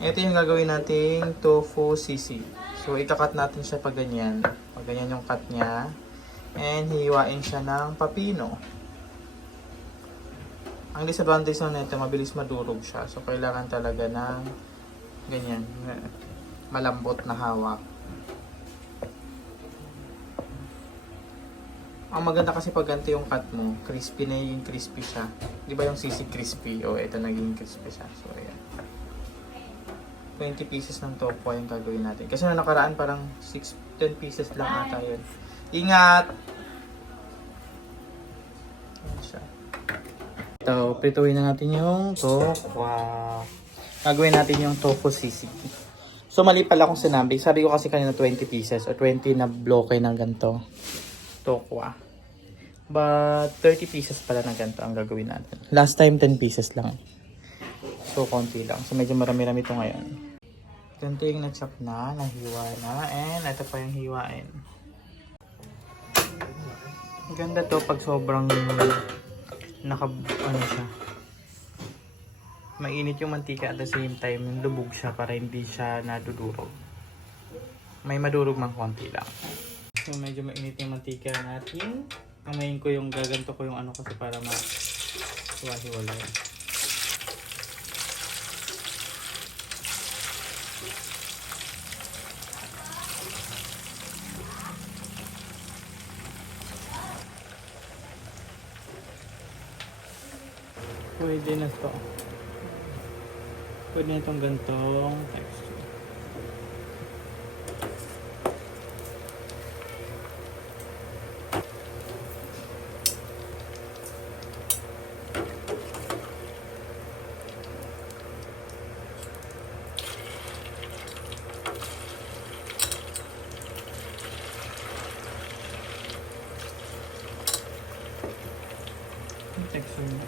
Ito yung gagawin nating tofu sisig. So, ikakat natin siya pag ganyan. Pag ganyan yung cut niya. And, hihiwain siya ng papino. Ang disadvantage na nito, mabilis madurog siya. So, kailangan talaga ng ganyan. Malambot na hawak. Ang maganda kasi pag ganito yung cut mo, crispy na yung crispy siya. Di ba yung sisig crispy? O, ito naging crispy siya. So, ayan. 20 pieces ng tofu yung gagawin natin. Kasi na nakaraan parang 10 pieces lang ata yun. Ingat! Ayan siya. Ito, prituin na natin yung tofu. Gagawin natin yung tofu sisig. So, mali pala akong sinabi. Sabi ko kasi kanina 20 pieces o 20 na bloke ng ganito. Tofu. But 30 pieces pala ng ganito ang gagawin natin. Last time 10 pieces lang. So, konti lang. So, medyo marami-rami ito ngayon. Ganito yung na-chop na, nahiwa na, and ito pa yung hiwain. Ganda to pag sobrang ano siya. Mainit yung mantika at the same time, lubog siya para hindi siya nadudurog. May madurog mang konti lang. So, medyo mainit yung mantika natin. Amayin ko yung gaganto ko yung ano kasi para ma-hiwalay. Pwede na to. Pwede na itong gantong texture. Texture na.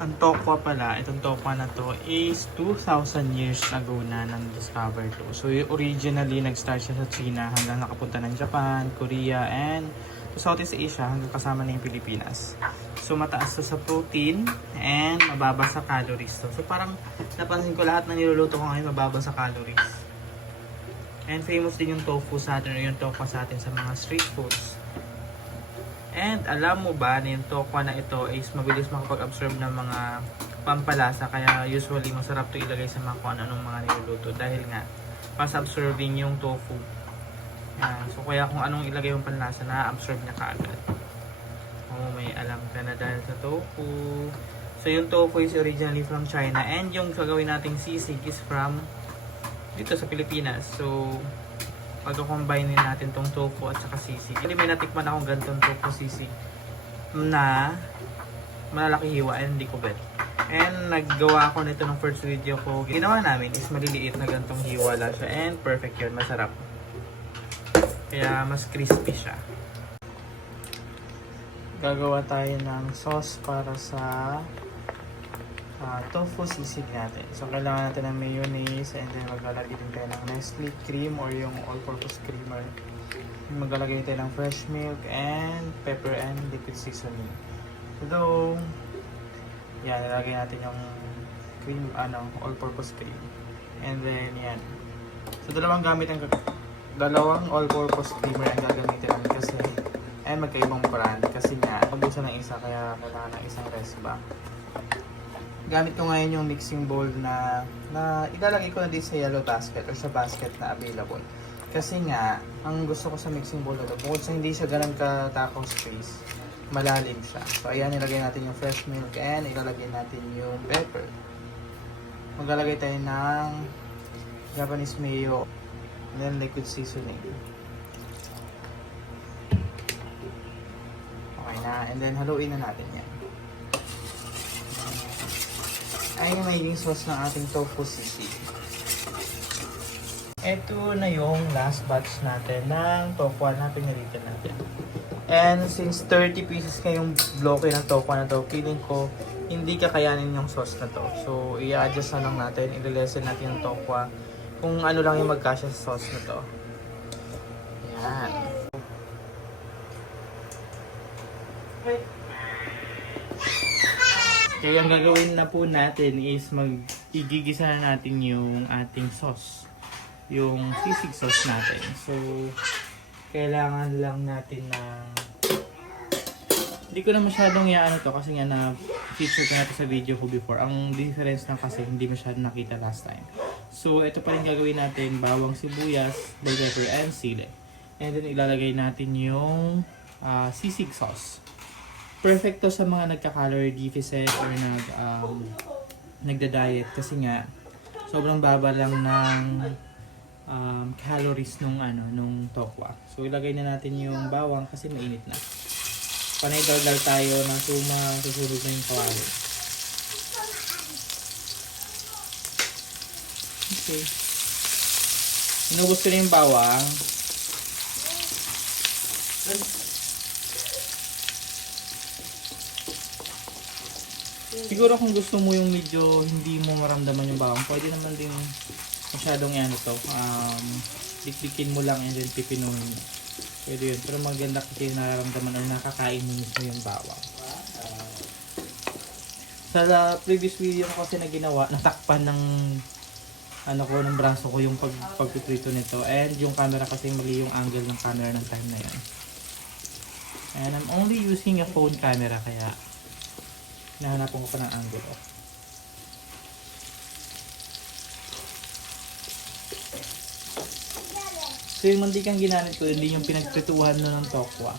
Ang tokwa pala, itong tokwa na to is 2,000 years ago na nang discover to. So originally nag-start siya sa China hanggang nakapunta ng Japan, Korea, and to Southeast Asia hanggang kasama na yung Pilipinas. So mataas to sa protein and mababa sa calories to. So parang napansin ko lahat na niluluto ko ngayon mababa sa calories. And famous din yung tofu sa atin o yung tokwa sa atin sa mga street foods. And alam mo ba na yung tokwa na ito is mabilis makapag-absorb ng mga pampalasa, kaya usually masarap to ilagay sa mga kung anong mga niluluto dahil nga mas absorbing yung tofu. So kaya kung anong ilagay yung panlasa na-absorb niya kaagad. May alam ka na dahil sa tofu. So yung tofu is originally from China and yung gagawin nating sisig is from dito sa Pilipinas. So pag-combine natin tong tofu at saka sisig. Hindi may natikman akong ganitong tofu sisig na malalaki hiwa and hindi ko bet. And naggawa ako nito ng first video ko. Ginawa namin is maliliit na ganitong hiwa lang siya and perfect yun, masarap. Kaya mas crispy siya. Gagawa tayo ng sauce para sa tofu sisig natin. So, kailangan natin ng mayonnaise and then maglalagay din tayo ng Nestle cream or yung all-purpose creamer. Maglalagay tayo ng fresh milk and pepper and liquid seasoning. So, yan, nilagay natin yung cream, all-purpose cream. And then, yan. So, dalawang all-purpose creamer ang gagamitin natin kasi and magkaibang brand kasi nga, ubusan ng isa kaya kailangan ng isang rest bag. Gamit ko ngayon yung mixing bowl na ilalagay ko na din sa yellow basket or sa basket na available. Kasi nga, ang gusto ko sa mixing bowl na ito, bukod sa hindi siya ganun ka-taco space, malalim siya. So ayan, ilagay natin yung fresh milk and ilalagay natin yung pepper. Maglalagay tayo ng Japanese mayo and then liquid seasoning. Okay na, and then haluin na natin yan. Ay yung magiging sauce ng ating tofu sisig. Ito na yung last batch natin ng tofu na pinilitan natin. And since 30 pieces kayong bloke ng tofu na to, feeling ko hindi kakayanin yung sauce na to. So i-adjust na lang natin, i-lessen natin yung tofu kung ano lang yung magkasya sa sauce na to. Yan. Kaya ang gagawin na po natin is igigisa na natin yung ating sauce. Yung sisig sauce natin. So, kailangan lang natin ng... Hindi ko na masyadong iaano to kasi nga na-feature ko na to sa video ko before. Ang difference lang kasi hindi masyadong nakita last time. So, ito pa rin gagawin natin. Bawang sibuyas, bell pepper, and sili. And then, ilalagay natin yung sisig sauce. Perfect to sa mga nagka-calorie deficit or nagda-diet kasi nga sobrang baba lang ng calories nung tokwa. So ilagay na natin yung bawang kasi mainit na. Panay dal tayo na susunod na yung kawali. Okay. Inubos ko na yung bawang. Siguro kung gusto mo yung medyo hindi mo maramdaman yung bawang, pwede naman din masyadong dikdikin mo lang and then pipinuhin mo. Pwede yun. Pero maganda kasi nararamdaman na nakakain mo mismo yung bawang. Sa previous video ko kasi na ginawa, natakpan ng ng braso ko yung pagpiprito nito. And yung camera kasi mali yung angle ng camera ng time na yan. And I'm only using a phone camera kaya nahanapan ko pa ng angle. So yung mantikang ginamit ko, hindi yung pinagprituhan ng tokwa.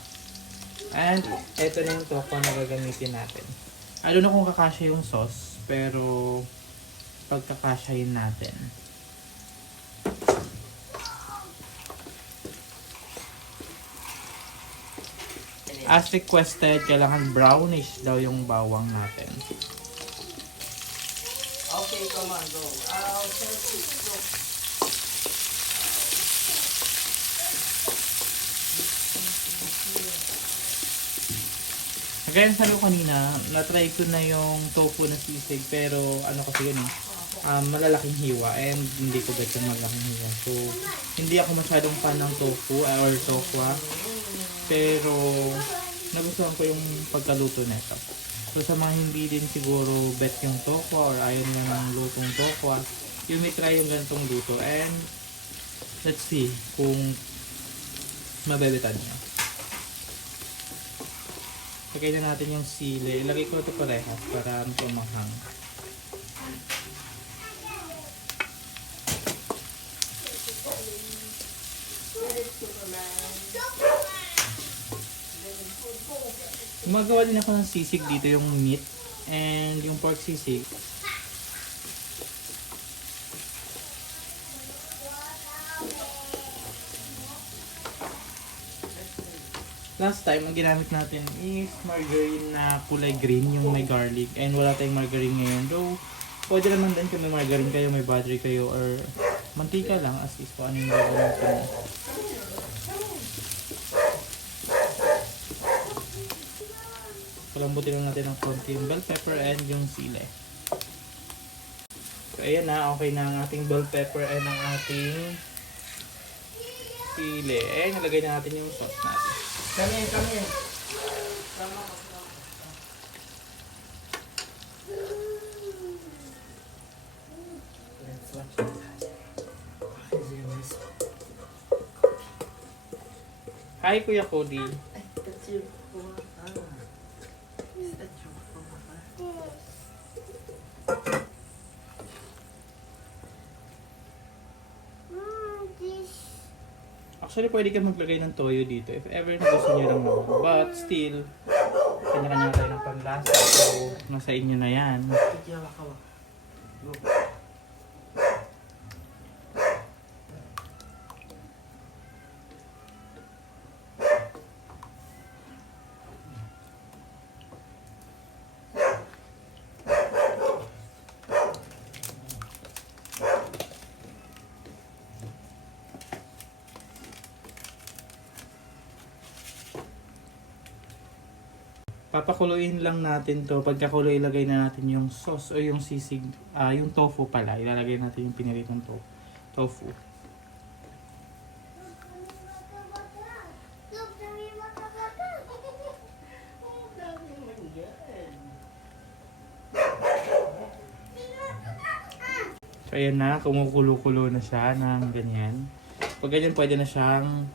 And eto na yung tokwa na gagamitin natin. I don't know kung kakasya yung sauce, pero pagkakasyahin natin. As requested, kailangan brownish daw yung bawang natin. Okay, come on, go. Go. Kaya sabi ko kanina, na-try ko na yung tofu na sisig pero kasi yun malalaking hiwa and hindi ko bet yung malaking hiwa. So, hindi ako masyadong fan ng tofu or tokwa. Pero, nagustuhan ko yung pagkaluto nito. So, sa mga hindi din siguro bet yung tokwa or ayaw na ng lutong tokwa, you may try yung ganitong luto and let's see kung mabebetan niya. Lagay na natin yung sili. Ilagay ko ito parehas para tumahang. Gumagawa din ako ng sisig dito, yung meat and yung pork sisig. Last time, ang ginamit natin is margarine na kulay green, yung may garlic. And wala tayong margarine ngayon. Though, pwede naman din kung may margarine kayo, may butter kayo, or mantika lang as is kung ano yung gagawin mo. Palambutin lang natin ng konti yung bell pepper and yung sili. So, ayan na. Okay na ang ating bell pepper and ang ating sili. Eh, nalagay na natin yung sauce natin. Come here. Hi, Kuya Cody. That's your phone. Is that your phone? Actually, pwede ka maglagay ng toyo dito if ever na gusto nyo lang naman. But still, kanya-kanya tayo ng panlasa. So, nasa inyo na yan. Go. Papakuluin lang natin to. Pagkakulo, ilagay na natin yung sauce o yung sisig, yung tofu pala. Ilalagay natin yung piniritong tofu. tofu. So, ayan na. Kumukulo-kulo na siya ng ganyan. Pag ganyan, pwede na siyang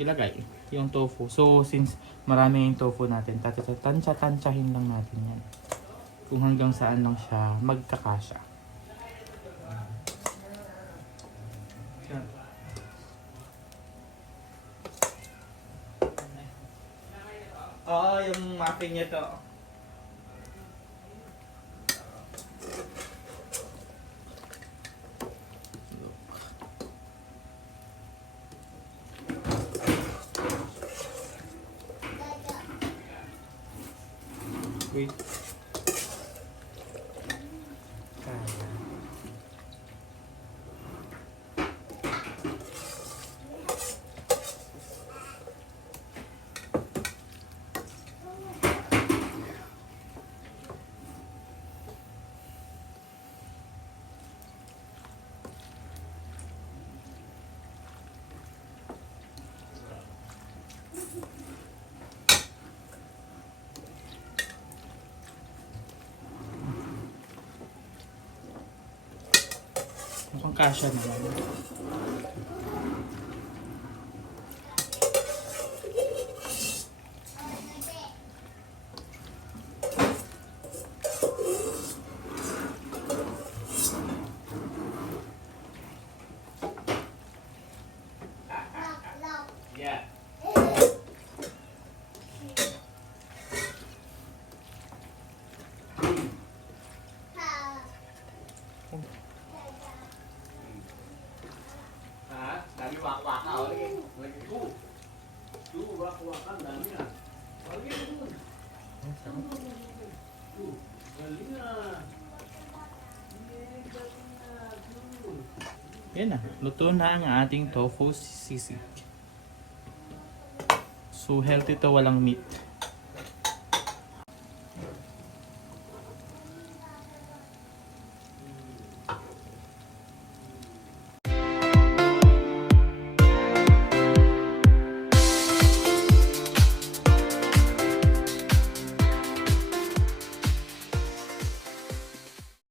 ilagay yung tofu. So, since marami yung tofu natin, tansya-tansyahin lang natin yan. Kung hanggang saan lang siya magkakasya. Oo, yung muffin niya to. Wait. Mukhang kasya naman. Yeah. Dami wak-waka, lagi. Lagi ku. Ku wak-wakan dami na. Lagi ku. Ku, galing na. Yan na. Luto na ang ating tofu sisig. So, healthy to, walang meat.